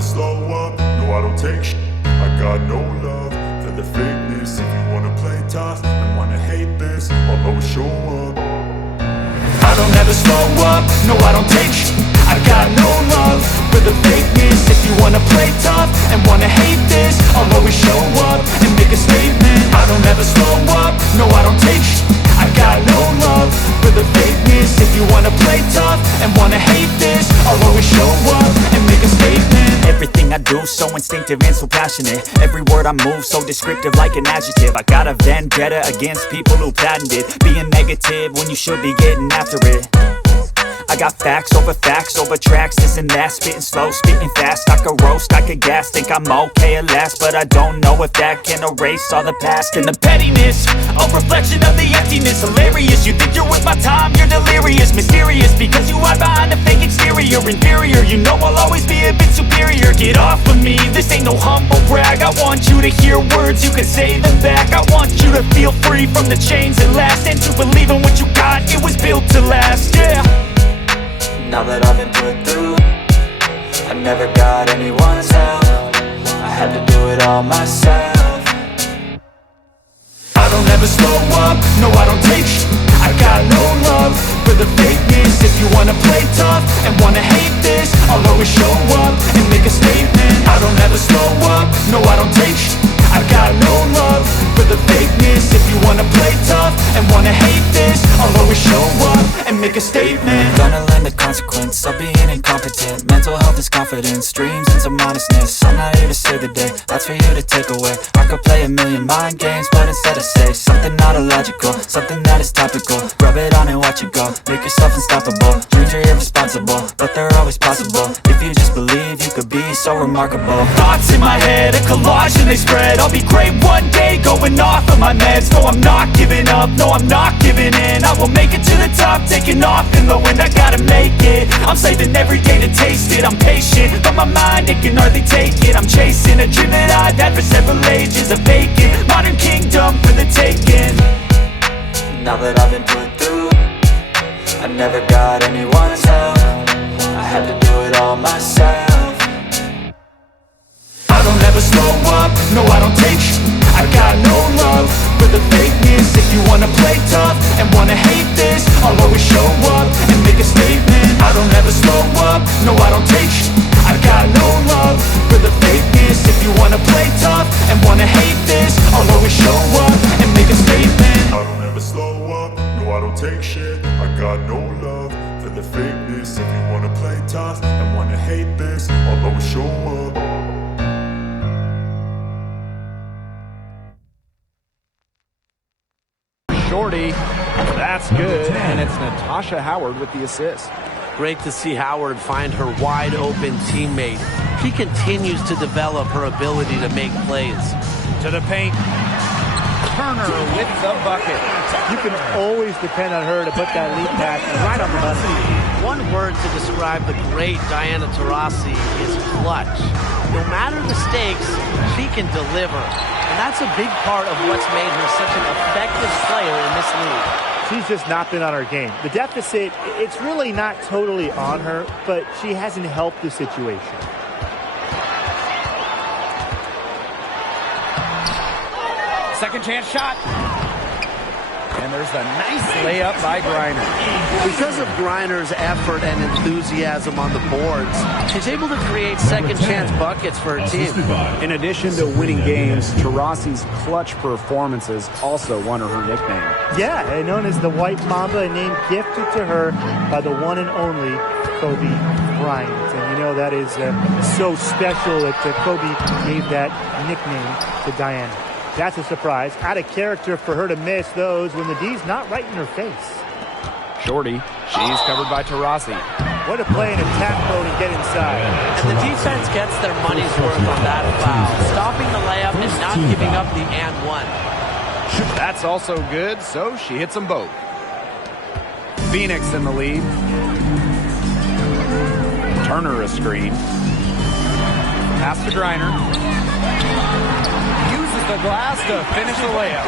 never slow up, no I don't take shit. I got no love for the fakeness. If you wanna play tough and wanna hate this, I'll always show up. I don't ever slow up, no I don't take shit. I got no love for the fakeness. If you wanna play tough and wanna hate this, I'll always show up and make a statement. I don't ever slow up, no I don't take shit. I got no love for the fakeness. If you wanna play tough and wanna hate this, I'll always show up and make a statement. Everything I do so instinctive and so passionate. Every word I move so descriptive like an adjective. I got a vendetta against people who patented being negative when you should be getting after it. I got facts over tracks, this and that. Spitting slow, spitting fast. I could roast, I could gas. Think I'm okay at last, but I don't know if that can erase all the past. And the pettiness, a reflection of the emptiness. Hilarious, you think you're worth my time, you're delirious. Mysterious, because you hide behind a fake exterior. Inferior, you know I'll always be a bit superior. Get off of me, this ain't no humble brag. I want you to hear words, you can say them back. I want you to feel free from the chains that last, and to believe in what you got, it was built to last, yeah. Now that I've been put through, I never got anyone's help. I had to do it all myself. I don't ever slow up, no I don't take shit. I got no love for the fakeness. If you wanna play tough and wanna hate this, I'll always show up and make a statement. I don't ever slow up, no I don't take shit. I got no love for the fakeness. If you wanna play tough and wanna hate this, I'll always show up and make a statement. Gonna learn the consequence of being incompetent. Mental health is confidence, dreams and some honestness. I'm not here to save the day, that's for you to take away. I could play a million mind games, but instead I say something not illogical, something that is topical. Rub it on and watch it go, make yourself unstoppable. Dreams are irresponsible, but they're always possible. If you just believe, you could be so remarkable. Thoughts in my head, a collage and they spread. I'll be great one day, going off of my meds. No, I'm not giving up, no, I'm not giving in. I will make it to the top, taking off in the wind. I gotta make it, I'm saving every day to taste it. I'm patient, but my mind, it can hardly take it. I'm chasing a dream that I've had for several ages. A vacant, modern kingdom for the taking. Now that I've been put through, I never got anyone's help. I had to do it all myself. I don't ever slow up, no I don't take shit. I got no love for the fakeness. If you wanna play tough and wanna hate this, I'll always show up and make a statement. I don't ever slow up, no I don't take shit. I got no love for the fakeness. If you wanna play tough and wanna hate this, I'll always show up and make a statement. I don't ever slow up, no I don't take shit. I got no love for the fakeness. If you wanna play tough and wanna hate this, I'll always show up. Shorty, that's good, and it's Natasha Howard with the assist. Great to see Howard find her wide open teammate. She continues to develop her ability to make plays. To the paint, Turner with the bucket. You can always depend on her to put that lead pass right on the button. One word to describe the great Diana Taurasi is clutch. No matter the stakes, she can deliver. And that's a big part of what's made her such an effective player in this league. She's just not been on her game. The deficit, it's really not totally on her, but she hasn't helped the situation. Second chance shot. And there's a nice layup by Griner. Because of Griner's effort and enthusiasm on the boards, she's able to create second chance buckets for her team. In addition to winning games, Taurasi's clutch performances also won her her nickname. Yeah, and known as the White Mamba, a name gifted to her by the one and only Kobe Bryant. And you know that is so special that Kobe gave that nickname to Diana. That's a surprise. Out of character for her to miss those when the D's not right in her face. Shorty, she's covered by Taurasi. Way to play in attack mode and get inside. And the defense gets their money's worth on that foul, stopping the layup and not giving up the and one. That's also good, so she hits them both. Phoenix in the lead. Turner a screen. Pass to Griner. Uses the glass to finish the layup.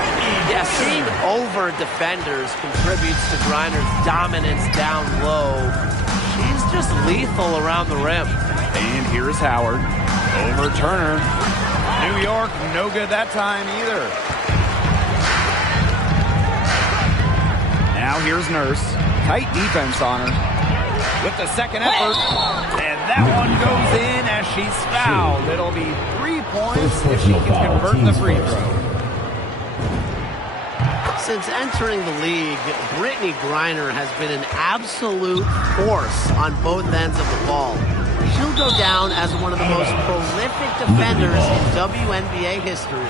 Yeah, seeing over defenders contributes to Griner's dominance down low. She's just lethal around the rim. And here's Howard. Over Turner. New York, no good that time either. Now here's Nurse. Tight defense on her. With the second effort. And that one goes in as she's fouled. It'll be 3 points if she can convert the free throw. Since entering the league, Brittney Griner has been an absolute force on both ends of the ball. She'll go down as one of the most prolific defenders in WNBA history.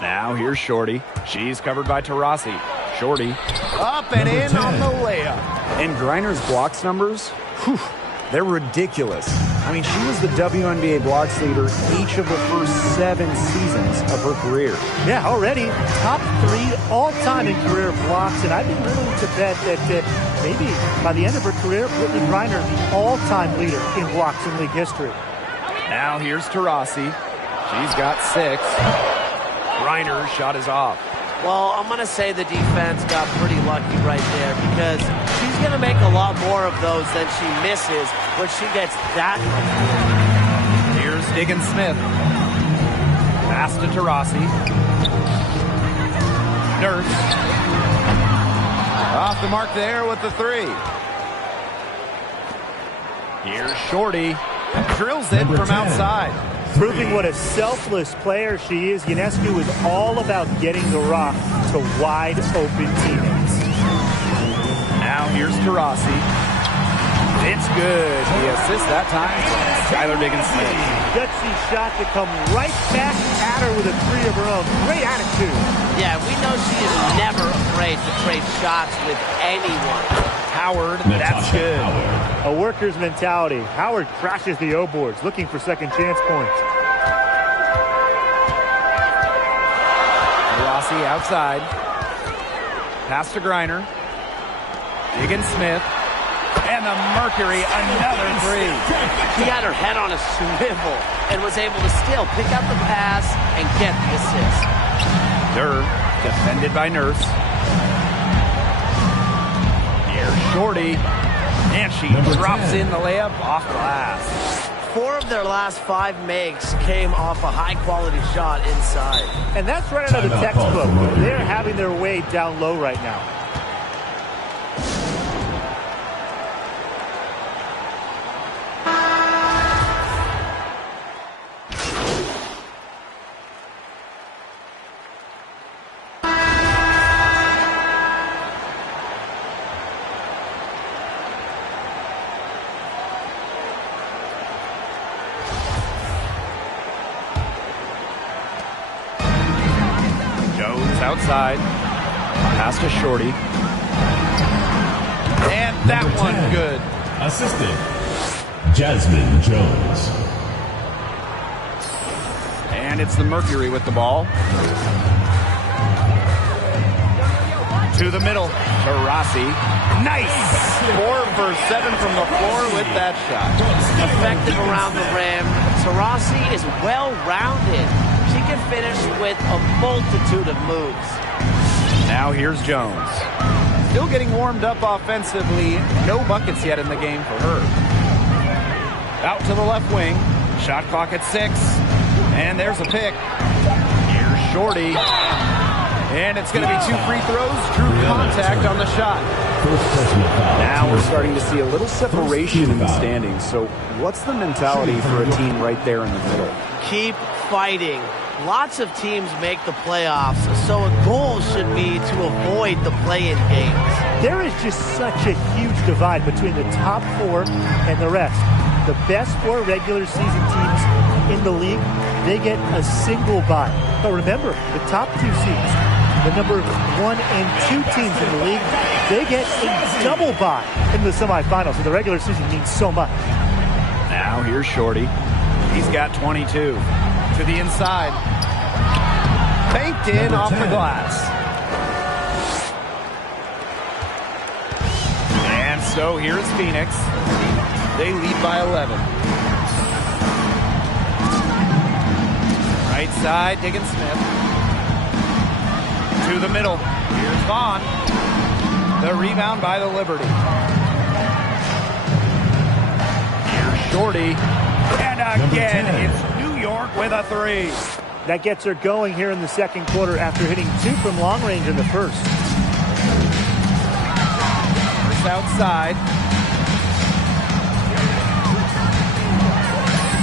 Now here's Shorty. She's covered by Taurasi. Shorty up and in on the layup. And Griner's blocks numbers, whew, they're ridiculous. I mean, she was the WNBA blocks leader each of the first 7 seasons of her career. Yeah, already top 3 all-time in career blocks, and I've been willing to bet that maybe by the end of her career, Brittney Griner the all-time leader in blocks in league history. Now here's Taurasi. She's got 6. Griner's shot is off. Well, I'm going to say the defense got pretty lucky right there because she's going to make a lot more of those than she misses when she gets that much. Here's Diggins-Smith. Pass to Taurasi. Nurse. Off the mark there with the 3. Here's Shorty. Drills it from outside. Proving what a selfless player she is, Ionescu is all about getting the rock to wide open teammates. Now here's Taurasi. It's good. The assist that time. Skylar Diggins-Smith. Gutsy shot to come right back at her with a 3 of her own. Great attitude. Yeah, we know she is never afraid to trade shots with anyone. Howard, that's good. A worker's mentality. Howard crashes the O-boards, looking for second chance points. Taurasi outside. Pass to Griner. Diggins-Smith. And the Mercury, another 3. She had her head on a swivel and was able to still pick up the pass and get the assist. Durr, defended by Nurse. Here's Shorty. And she drops in the layup off glass. 4 of their last 5 makes came off a high-quality shot inside. And that's right out of the textbook. They're having their way down low right now. Outside. Pass to Shorty. And that one good. Assistant, Jasmine Jones. And it's the Mercury with the ball. To the middle. Taurasi. Nice! 4 for 7 from the floor with that shot. Effective around the rim. Taurasi is well-rounded. She can finish with a multitude of moves. Now here's Jones. Still getting warmed up offensively. No buckets yet in the game for her. Out to the left wing. Shot clock at 6. And there's a pick. Here's Shorty. And it's going to be 2 free throws. True contact on the shot. Now we're starting to see a little separation in the standings. So what's the mentality for a team right there in the middle? Keep fighting. Lots of teams make the playoffs, so a goal should be to avoid the play-in games. There is just such a huge divide between the top 4 and the rest. The best 4 regular season teams in the league, they get a single bye. But remember, the top 2 seeds, the number 1 and 2 teams in the league, they get a double bye in the semifinals. So the regular season means so much. Now here's Shorty. He's got 22. To the inside. Banked in off the glass. And so here's Phoenix. They lead by 11. Right side, Diggins-Smith. To the middle. Here's Vaughn. The rebound by the Liberty. Here's Shorty. And again, it's New York with a three. That gets her going here in the second quarter after hitting 2 from long range in the first. First outside.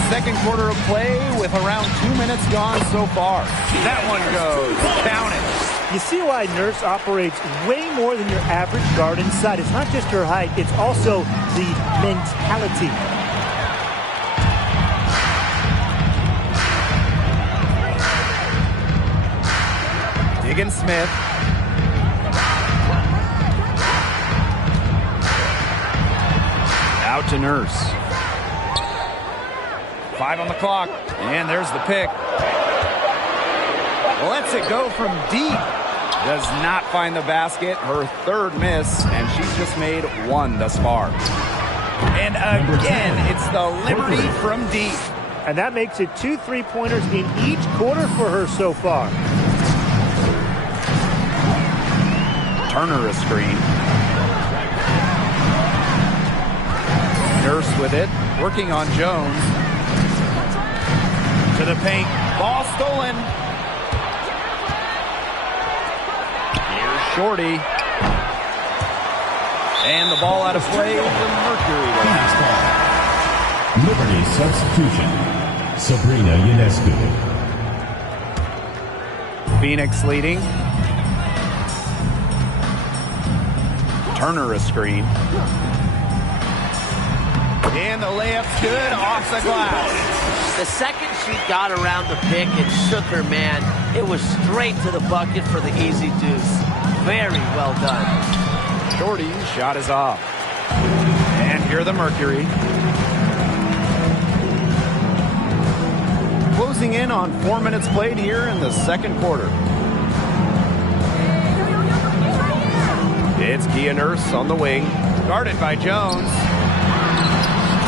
Second quarter of play with around 2 minutes gone so far. That one goes. Count it. You see why Nurse operates way more than your average guard inside. It's not just her height, it's also the mentality. Higgins-Smith. Out to Nurse. 5 on the clock, and there's the pick. Lets it go from deep. Does not find the basket. Her third miss, and she's just made 1 thus far. And again, it's the Liberty from deep. And that makes it 2 3-pointers in each quarter for her so far. Turner a screen. Nurse with it, working on Jones. To the paint, ball stolen. Here's Shorty. And the ball out of play for Mercury. Liberty substitution. Sabrina Ionescu. Phoenix leading. Turner a screen. And the layup's good off the glass. The second she got around the pick and shook her man, it was straight to the bucket for the easy deuce. Very well done. Shorty's shot is off. And here the Mercury. Closing in on 4 minutes played here in the second quarter. It's Kia Nurse on the wing. Guarded by Jones.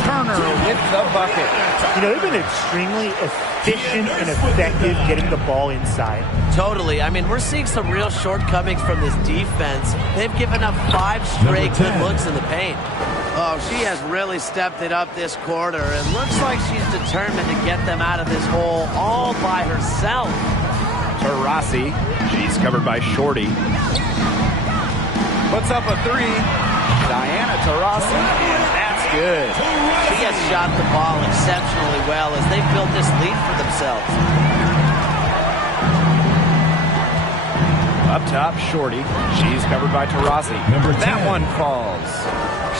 Turner with the bucket. You know, they've been extremely efficient and effective getting the ball inside. Totally. I mean, we're seeing some real shortcomings from this defense. They've given up 5 straight good looks in the paint. Oh, she has really stepped it up this quarter. It looks like she's determined to get them out of this hole all by herself. Taurasi. She's covered by Shorty. Puts up a 3. Diana Taurasi. And that's good. She has shot the ball exceptionally well as they built this lead for themselves. Up top, Shorty. She's covered by Taurasi. That one falls.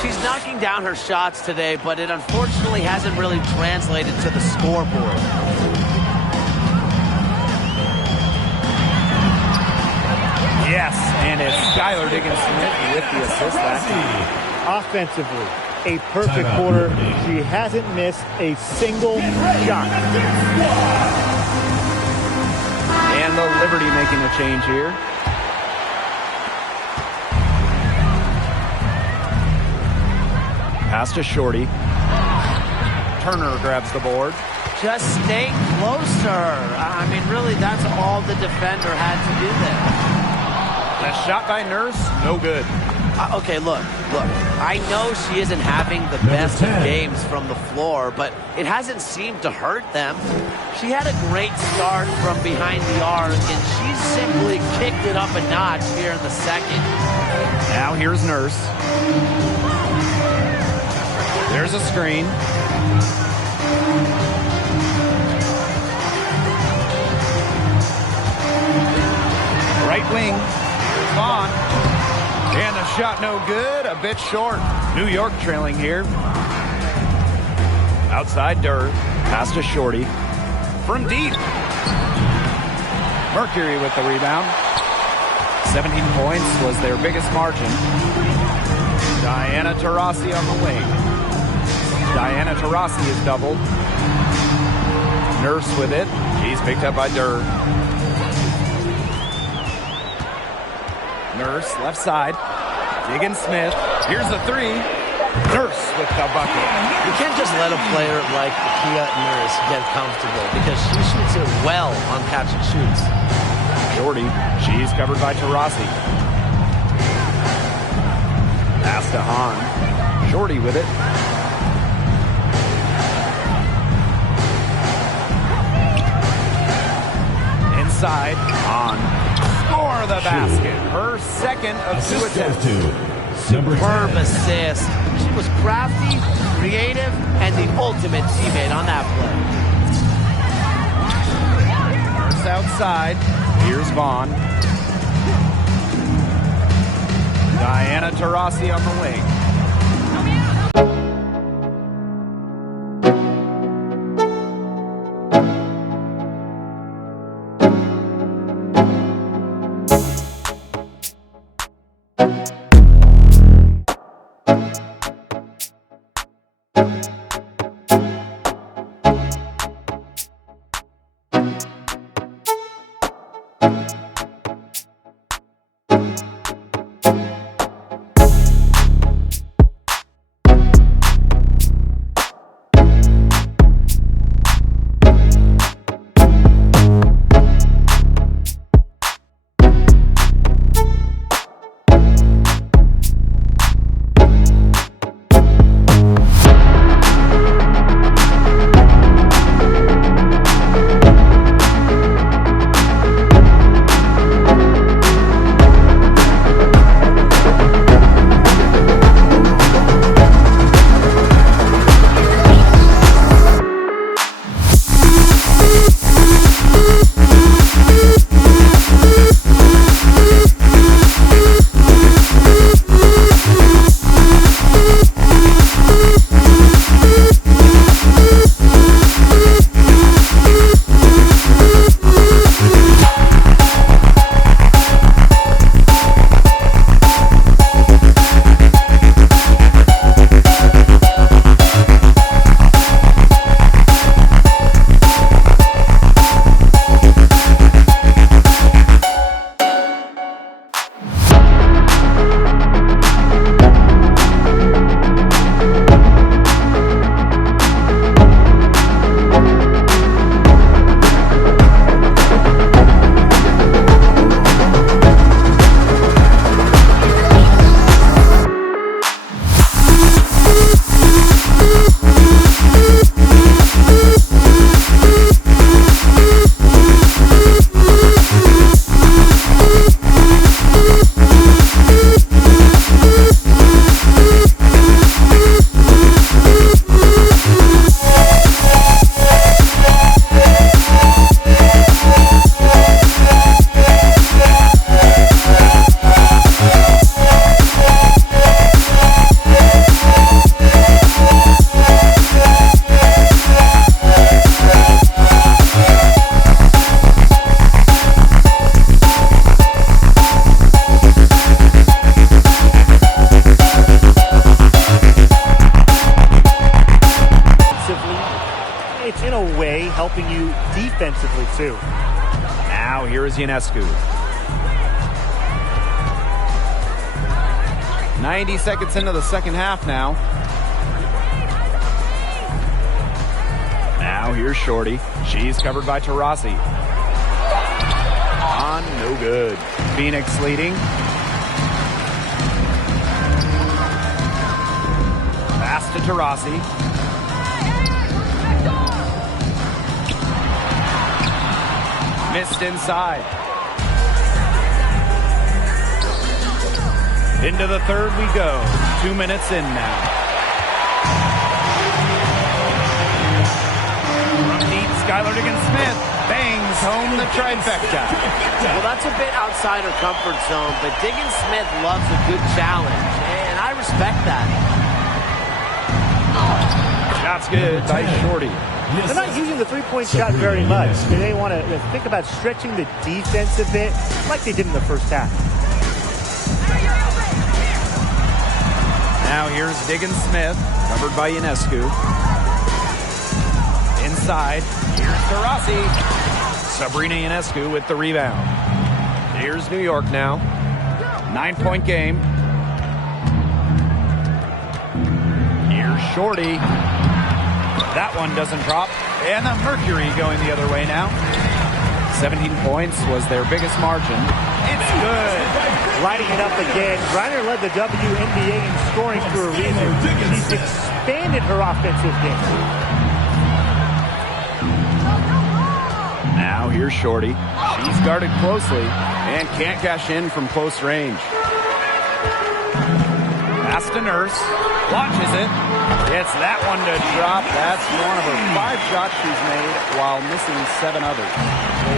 She's knocking down her shots today, but it unfortunately hasn't really translated to the scoreboard. Yes, and it's Skylar Diggins-Smith with the assist that time. Offensively, a perfect quarter. She hasn't missed a single shot. And the Liberty making a change here. Pass to Shorty. Turner grabs the board. Just stay close to her. I mean, really, that's all the defender had to do there. That shot by Nurse, no good. Okay, look. I know she isn't having the best of games from the floor, but it hasn't seemed to hurt them. She had a great start from behind the arc, and she simply kicked it up a notch here in the second. Now here's Nurse. There's a screen. Right wing. Here's Vaughn. And the shot no good. A bit short. New York trailing here. Outside Durr. Pass to Shorty. From deep. Mercury with the rebound. 17 points was their biggest margin. Diana Taurasi on the wing. Diana Taurasi is doubled. Nurse with it. She's picked up by Durr. Nurse, left side. Diggins-Smith. Here's the 3. Nurse with the bucket. You can't just let a player like Kia Nurse get comfortable because she shoots it well on catch and shoots. Shorty, she's covered by Taurasi. Pass to Hahn. Shorty with it. Inside, Hahn. Score the basket. Her second of 2 attempts. Superb assist. She was crafty, creative, and the ultimate teammate on that play. First outside. Here's Vaughn. Diana Taurasi on the wing. helping you defensively too. Now here is Ionescu. 90 seconds into the second half now. Now here's Shorty. She's covered by Taurasi. On, no good. Phoenix leading. Pass to Taurasi. Missed inside. Into the third we go. 2 minutes in now. From deep, Skylar Diggins-Smith bangs home the trifecta. Well, that's a bit outside her comfort zone, but Diggins-Smith loves a good challenge, and I respect that. Shot's good by Shorty. They're not using the three-point shot very much. They want to think about stretching the defense a bit, like they did in the first half. Now here's Diggins-Smith, covered by Ionescu. Inside, here's Taurasi. Sabrina Ionescu with the rebound. Here's New York now. 9-point game. Here's Shorty. That one doesn't drop. And the Mercury going the other way now. 17 points was their biggest margin. It's good. Lighting it up again. Griner led the WNBA in scoring for a reason. She's expanded her offensive game. Now here's Shorty. She's guarded closely and can't cash in from close range. Pass to Nurse. Launches it. Gets that one to drop. That's one of her 5 shots she's made while missing 7 others.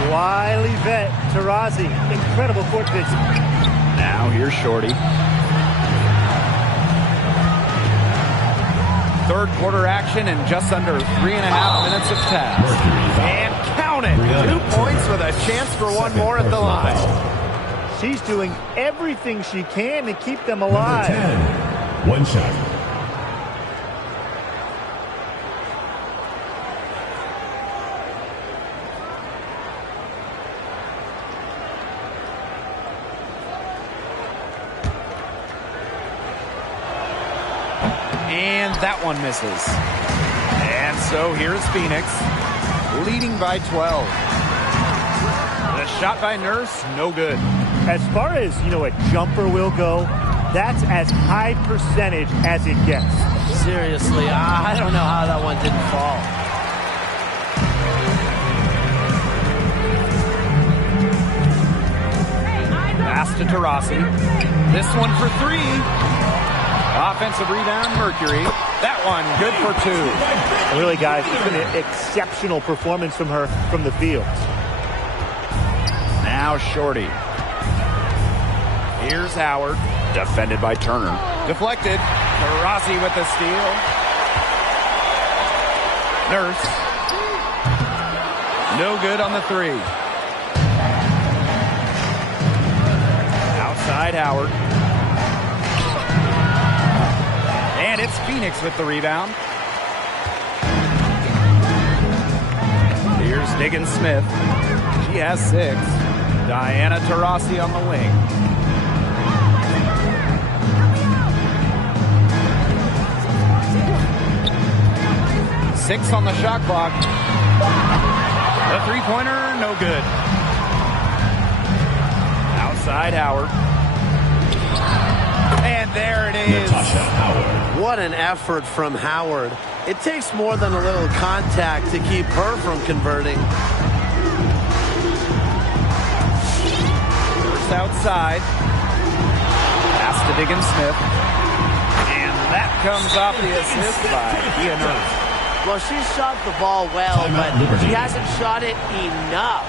Wily vet, Taurasi. Incredible court vision. Now here's Shorty. Third quarter action and just under 3.5 minutes of pass. And count it. 2 points with a chance for one more at the line. She's doing everything she can to keep them alive. 10. One shot. And that one misses. And so here's Phoenix, leading by 12. The shot by Nurse, no good. As far as, a jumper will go, that's as high percentage as it gets. Seriously, I don't know how that one didn't fall. Pass to Taurasi. This one for 3. Offensive rebound, Mercury. That one, good for 2. Really, guys, it's been an exceptional performance from her from the field. Now Shorty. Here's Howard. Defended by Turner. Deflected. Taurasi with the steal. Nurse. No good on the 3. Outside Howard. And it's Phoenix with the rebound. Here's Diggins Smith. She has 6. Diana Taurasi on the wing. Six on the shot clock. The three-pointer, no good. Outside Howard. And there it is. Natasha Howard. What an effort from Howard. It takes more than a little contact to keep her from converting. First outside. Pass to Diggins Smith. And that comes off the assist by Kia Nurse. Well, she's shot the ball well, but she hasn't shot it enough.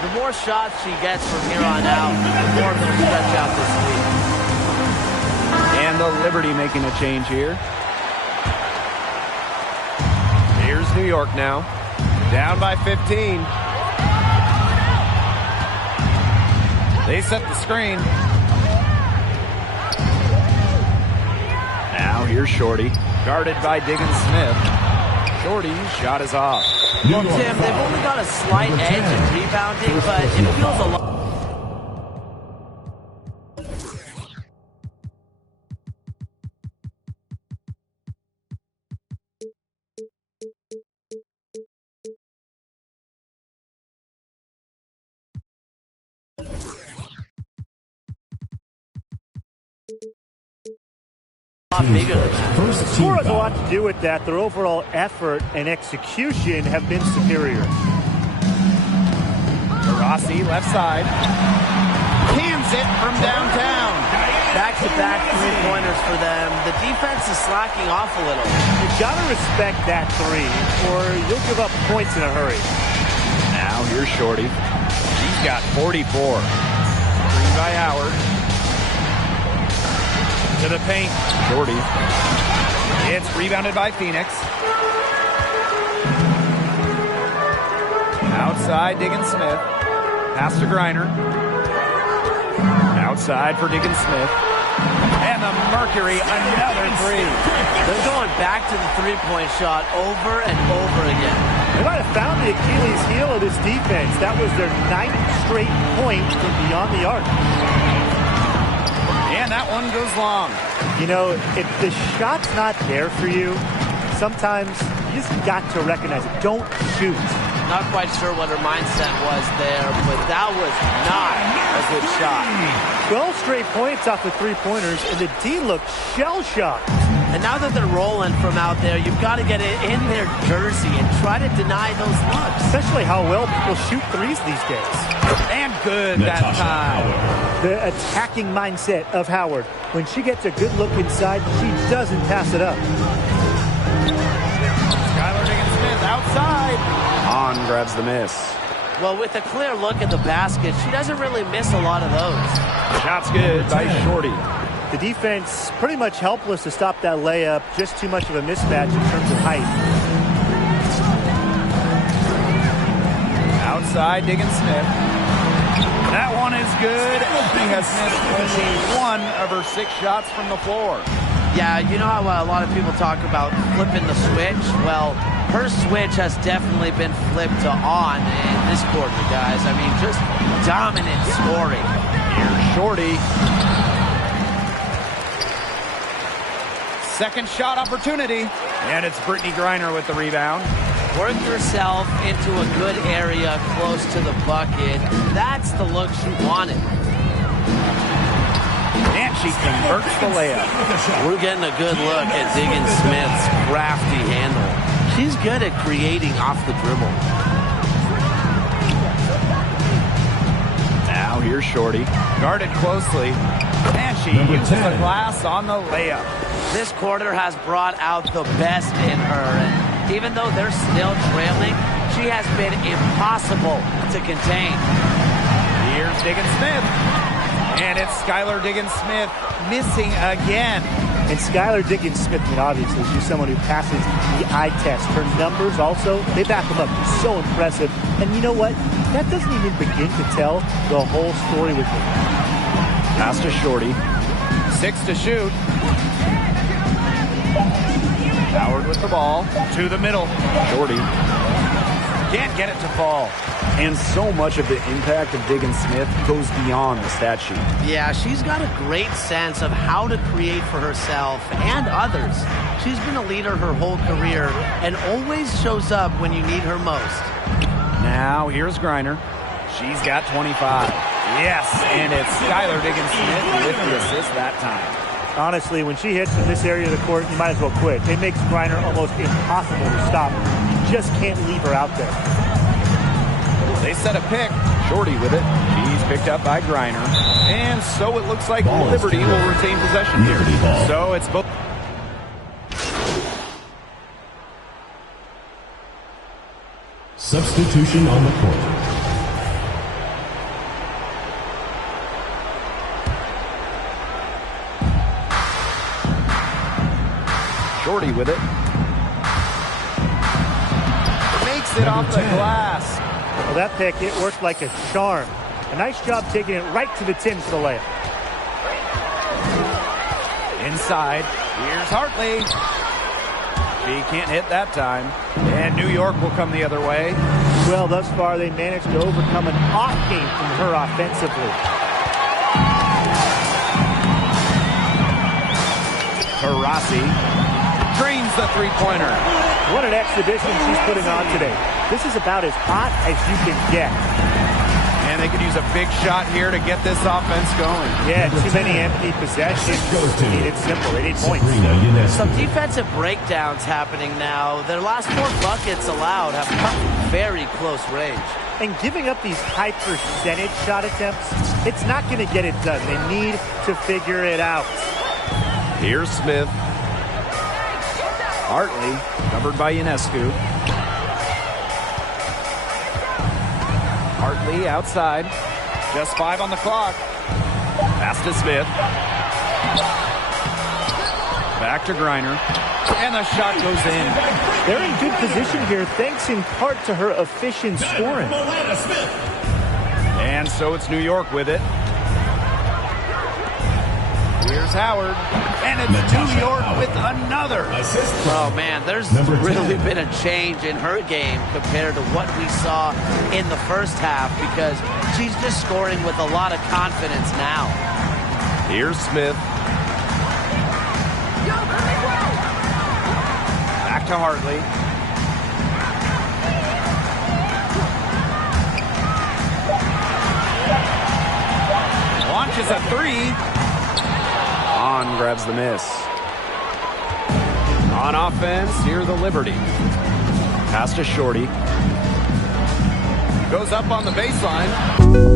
The more shots she gets from here on out, the more they'll stretch out this lead. And the Liberty making a change here. Here's New York now. Down by 15. They set the screen. Now here's Shorty. Guarded by Diggins Smith. Shorty's shot is off. Well, Tim, they've only got a slight edge in rebounding, but it feels a lot. Bigger than that. First The score has a lot to do with that. Their overall effort and execution have been superior. Taurasi, left side. Cans it from downtown. Back-to-back three-pointers for them. The defense is slacking off a little. You've got to respect that 3, or you'll give up points in a hurry. Now here's Shorty. She's got 44. Screen by Howard. To the paint. Shorty. It's rebounded by Phoenix. Outside, Diggins Smith. Pass to Griner. Outside for Diggins Smith. And the Mercury, another 3. They're going back to the three-point shot over and over again. They might have found the Achilles heel of this defense. That was their 9th straight point from beyond the arc. And that one goes long. If the shot's not there for you, sometimes you just got to recognize it. Don't shoot. Not quite sure what her mindset was there, but that was not a good shot. 12 straight points off the three-pointers, and the D looked shell-shocked. And now that they're rolling from out there, you've got to get it in their jersey and try to deny those looks. Especially how well people shoot threes these days. And good that Natasha time. Howard. The attacking mindset of Howard. When she gets a good look inside, she doesn't pass it up. Skylar Diggins-Smith outside. Hahn grabs the miss. Well, with a clear look at the basket, she doesn't really miss a lot of those. Shot's good by Shorty. The defense pretty much helpless to stop that layup. Just too much of a mismatch in terms of height. Outside Diggins-Smith. That one is good. She has missed only one of her 6 shots from the floor. Yeah, you know how a lot of people talk about flipping the switch? Well, her switch has definitely been flipped to on in this quarter, guys. I mean, just dominant scoring. Here's Shorty. Second shot opportunity. And it's Brittany Griner with the rebound. Worked herself into a good area close to the bucket. That's the look she wanted. And she converts the layup. We're getting a good look at Diggins-Smith's crafty handle. She's good at creating off the dribble. Now here's Shorty. Guarded closely. And she uses the glass on the layup. This quarter has brought out the best in her. And even though they're still trailing, she has been impossible to contain. Here's Diggins-Smith. And it's Skylar Diggins-Smith missing again. And Skylar Diggins-Smith, I mean, obviously, she's someone who passes the eye test. Her numbers also, they back them up. They're so impressive. And you know what? That doesn't even begin to tell the whole story with her. Pass to Shorty. 6 to shoot. Howard with the ball. To the middle. Shorty. Can't get it to fall. And so much of the impact of Diggins-Smith goes beyond the stat sheet. Yeah, she's got a great sense of how to create for herself and others. She's been a leader her whole career and always shows up when you need her most. Now here's Griner. She's got 25. Yes, and it's Skylar Diggins-Smith with the assist that time. Honestly, when she hits in this area of the court, you might as well quit. It makes Griner almost impossible to stop. You just can't leave her out there. They set a pick. Shorty with it. She's picked up by Griner. And so it looks like Liberty will retain possession here. So it's both. Substitution on the court. Shorty with it. Makes it off the glass. Well, that pick, it worked like a charm. A nice job taking it right to the tin for the layup. Inside. Here's Hartley. She can't hit that time. And New York will come the other way. Well, thus far, they managed to overcome an off game from her offensively. Taurasi drains the three-pointer. What an exhibition she's putting on today. This is about as hot as you can get. And they could use a big shot here to get this offense going. Yeah, too many empty possessions. It's simple. They need points. Some defensive breakdowns happening now. Their last 4 buckets allowed have come from very close range. And giving up these high percentage shot attempts, it's not going to get it done. They need to figure it out. Here's Smith. Hartley, covered by Ionescu. Hartley outside. Just 5 on the clock. Pass to Smith. Back to Griner. And the shot goes in. They're in good position here, thanks in part to her efficient scoring. And so it's New York with it. Here's Howard. And it's Natasha New York Howard. with another. Oh, man, there's really been a change in her game compared to what we saw in the first half because she's just scoring with a lot of confidence now. Here's Smith. Back to Hartley. launches a three. On grabs the miss. On offense, here the Liberty. Pass to Shorty. Goes up on the baseline.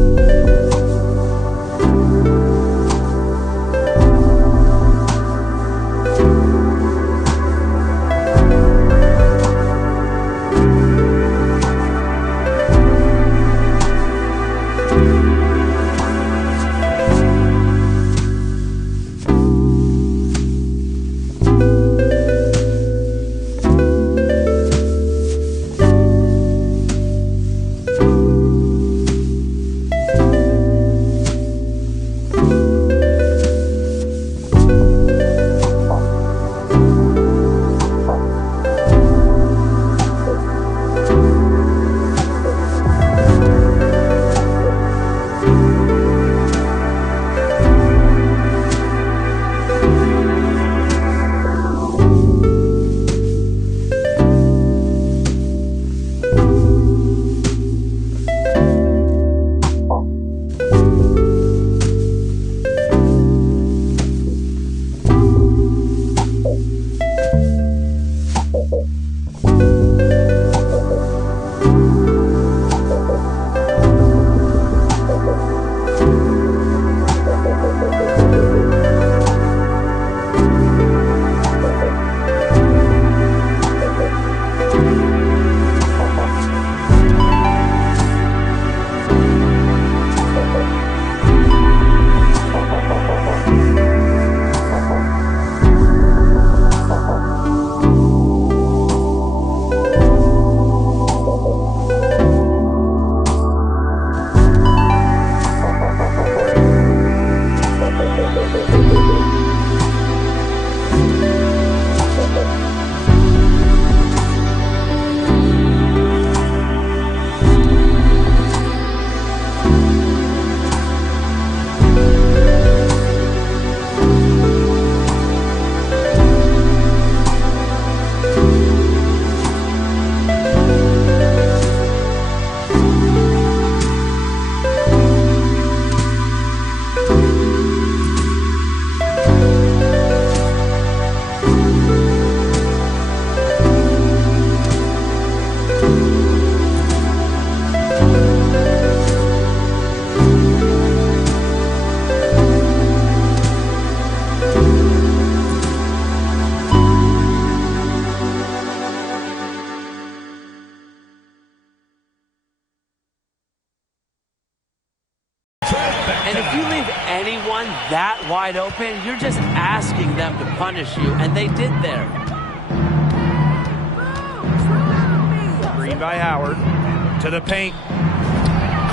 And if you leave anyone that wide open, you're just asking them to punish you, and they did there. Green by Howard to the paint.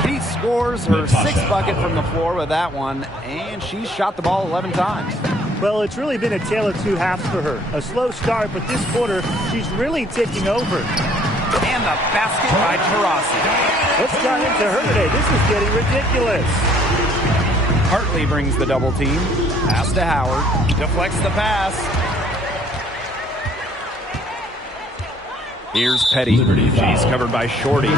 She scores her sixth bucket from the floor with that one, and she's shot the ball 11 times. Well, it's really been a tale of two halves for her. A slow start, but this quarter, she's really taking over. And the basket by Taurasi. What's got into her today? This is getting ridiculous. Hartley brings the double team. Pass to Howard. Deflects the pass. Here's Petty. She's covered by Shorty. And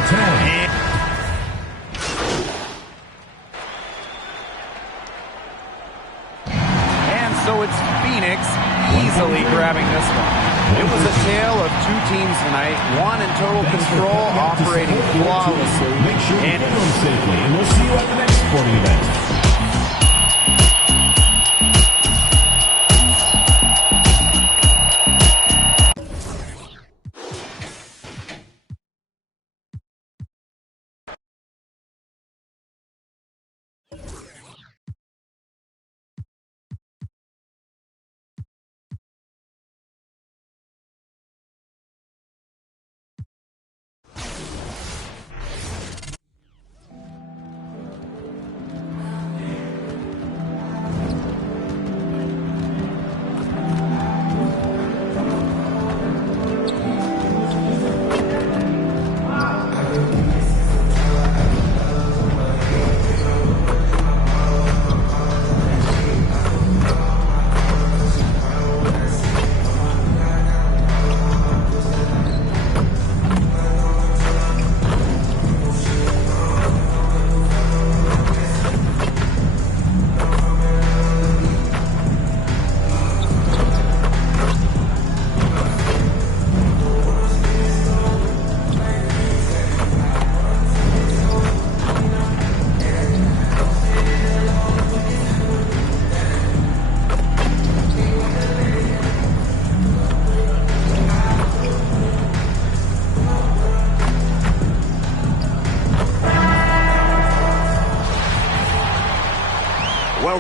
so it's Phoenix easily grabbing this one. It was a tale of two teams tonight, one in total control, operating flawlessly. Make sure you get home safely, and we'll see you at the next sporting event.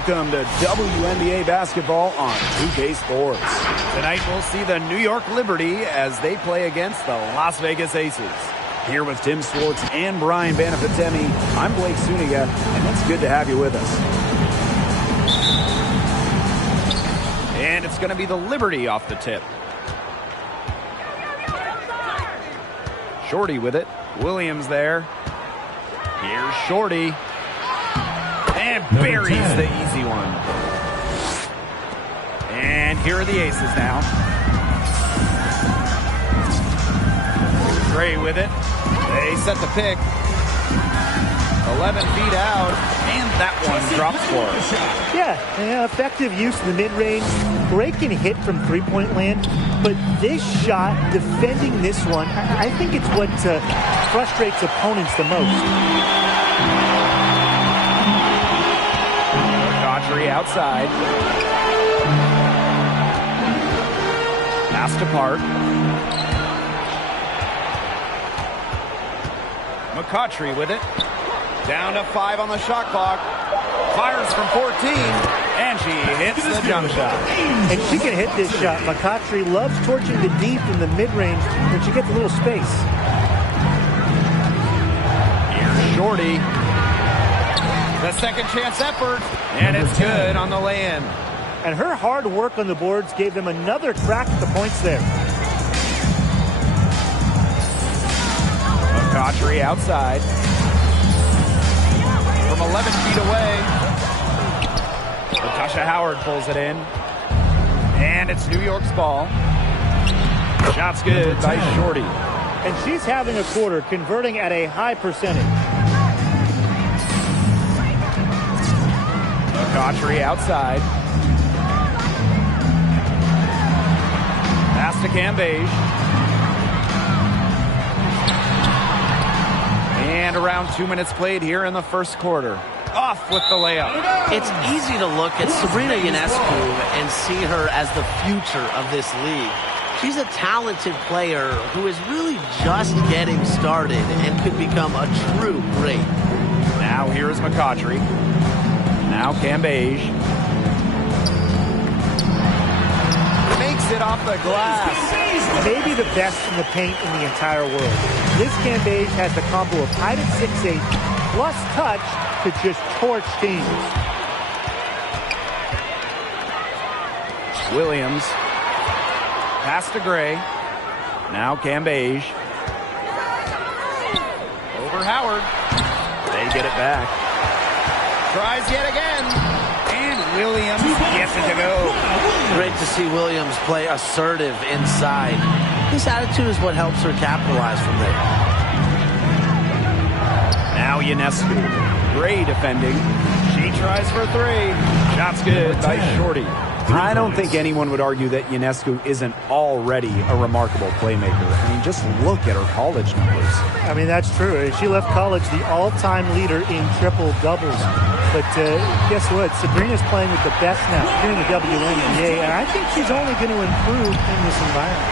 Welcome to WNBA basketball on 2K Sports. Tonight we'll see the New York Liberty as they play against the Las Vegas Aces. Here with Tim Swartz and Brian Banafitemi, I'm Blake Suniga, and it's good to have you with us. And it's going to be the Liberty off the tip. Shorty with it. Williams there. Here's Shorty. And buries the easy one. And here are the Aces now. Gray with it. They set the pick. 11 feet out. And that one drops for us. Yeah, effective use of the mid-range. Gray can hit from three-point land, but this shot, defending this one, I think it's what frustrates opponents the most. Daughtry outside. Pass to Park. McCautry with it. Down to 5 on the shot clock. Fires from 14, and she hits the jump shot. And she can hit this shot. McCautry loves torching the deep in the mid-range when she gets a little space. Here's Shorty. The second chance effort, and it's good on the lay-in. And her hard work on the boards gave them another crack at the points there. McCautry outside. From 11 feet away. Natasha Howard pulls it in. And it's New York's ball. Shot's good by Shorty. And she's having a quarter, converting at a high percentage. McCautry outside. Pass to Cambage. And around 2 minutes played here in the first quarter. Off with the layup. It's easy to look at Sabrina Ionescu and see her as the future of this league. She's a talented player who is really just getting started and could become a true great. Now here's McCautry. Now Cambage. Makes it off the glass. Maybe the best in the paint in the entire world. This Cambage has the combo of height at 6'8", plus touch to just torch teams. Williams. Pass to Gray. Now Cambage. Over Howard. They get it back. Tries yet again. And Williams gets it to go. Great to see Williams play assertive inside. This attitude is what helps her capitalize from there. Now Ionescu. Gray defending. She tries for 3. Shot's good by Shorty. I don't think anyone would argue that Ionescu isn't already a remarkable playmaker. I mean, just look at her college numbers. I mean, that's true. She left college the all-time leader in triple-doubles. But guess what? Sabrina's playing with the best now here in the WNBA, and I think she's only going to improve in this environment.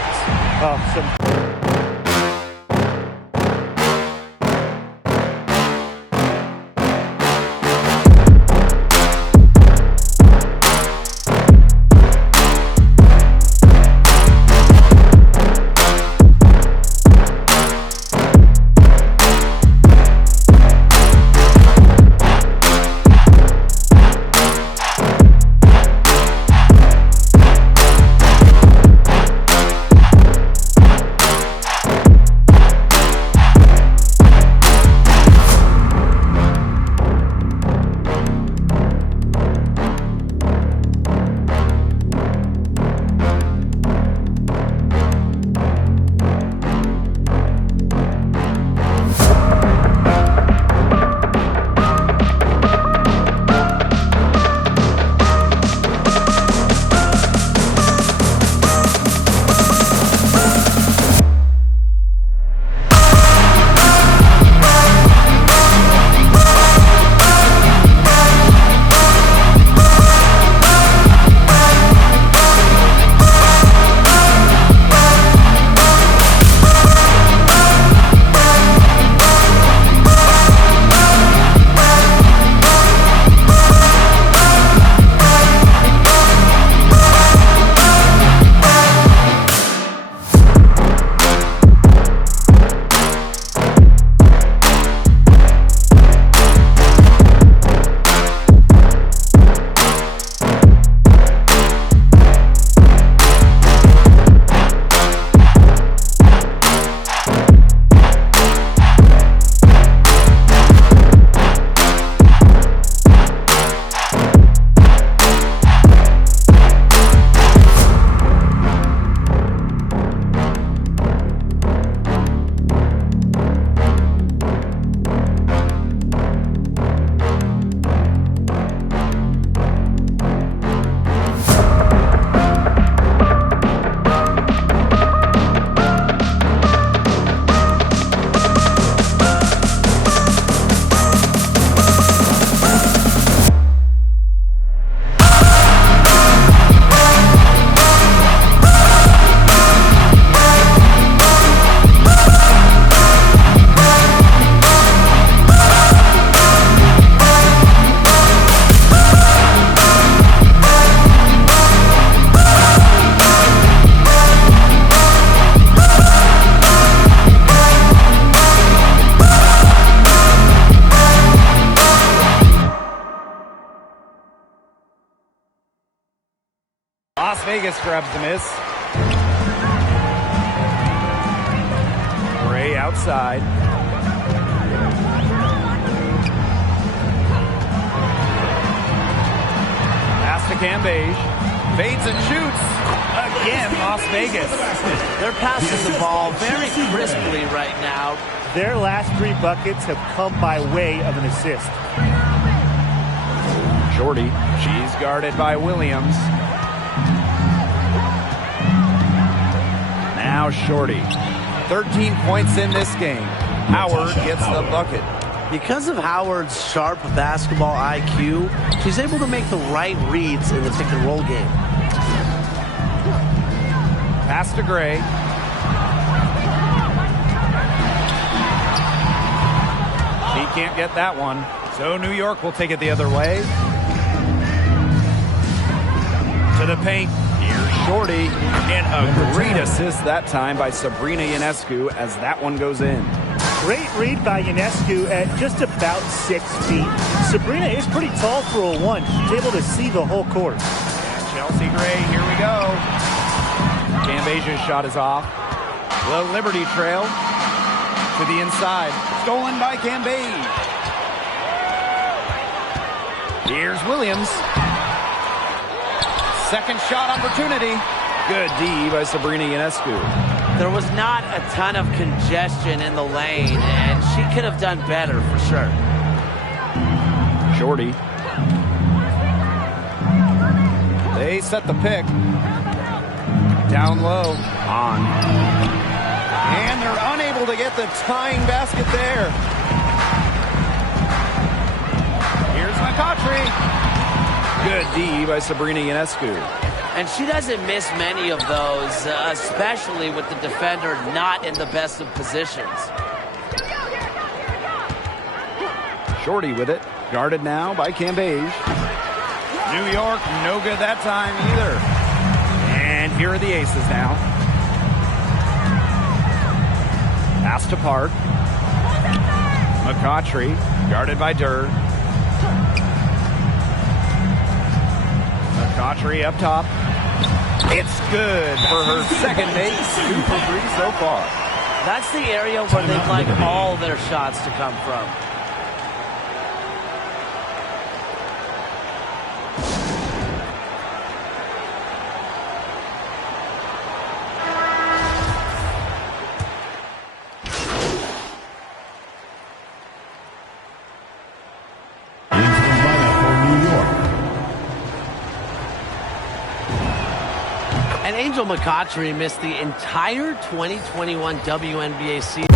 Vegas grabs the miss. Gray outside. Pass to Cambage. Fades and shoots. Again, Las Vegas. They're passing the ball very crisply right now. Their last 3 buckets have come by way of an assist. Shorty. She's guarded by Williams. Now Shorty. 13 points in this game. Howard gets the bucket. Because of Howard's sharp basketball IQ, she's able to make the right reads in the pick and roll game. Pass to Gray. He can't get that one. So New York will take it the other way. To the paint. Here's Shorty. And a great assist that time by Sabrina Ionescu as that one goes in. Great read by Ionescu at just about 6 feet. Sabrina is pretty tall for a 1. She's able to see the whole court. And Chelsea Gray, here we go. Cambage's shot is off. The Liberty trail to the inside. Stolen by Cambage. Here's Williams. Second shot opportunity. Good D by Sabrina Ionescu. There was not a ton of congestion in the lane, and she could have done better for sure. Shorty. They set the pick. Down low. On. And they're unable to get the tying basket there. Here's McCautry. Good D by Sabrina Ionescu. And she doesn't miss many of those, especially with the defender not in the best of positions. Shorty with it. Guarded now by Cambage. New York, no good that time either. And here are the aces now. Pass to Park. McCautry, guarded by Durr. McCautry up top. It's good for her second make. 2 for 3 so far. That's the area where they'd like all their shots to come from. And Angel McCautry missed the entire 2021 WNBA season.